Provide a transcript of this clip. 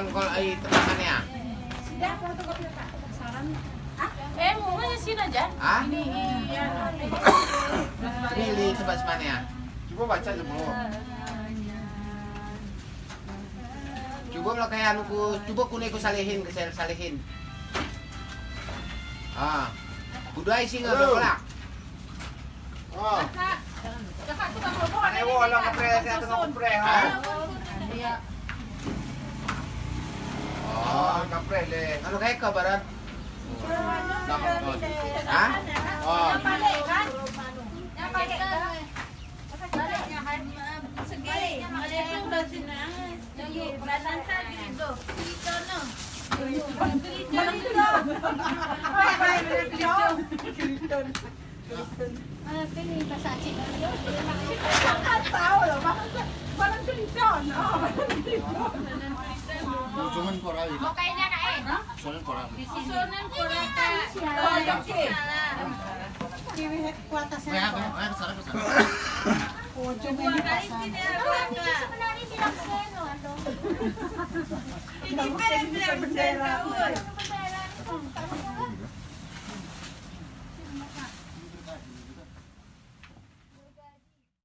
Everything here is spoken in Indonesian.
Bang kalau temannya. Sudah fotokopi Pak. Saran. Mungkin sini aja. Ah? Ini iya. Pilih tempat semuanya. Coba baca dulu. Coba kalau kayak anuku, coba kuneku salihin ke salihin. Ah. Kudu isi nggak berkolak. Oh. Kakak tuh kan ngomong ada Ayo lang kapre sa atong kapre ha. Iya. Oh. Kapre le. Ano kayak kabaran? Hah? Oh. Yang pakai kan? Yang pakai kan? Baliknya kan? Segi. Mereka udah senang. Jadi badan saya gitu. Itu no. Pilih bahasa Aceh. Tahu loh, parang kelihatan. Cuman koral itu. Mau kayaknya nak Soalnya koral. Susunan kurang Kak. Oh, oke. Kiwi kuatasnya. Ayo kesana. Oh, cuma Dua ini kali pasang. sini aku Kak. Sebenarnya bilang seno atau Ini bendera bendera. tahun. bendera.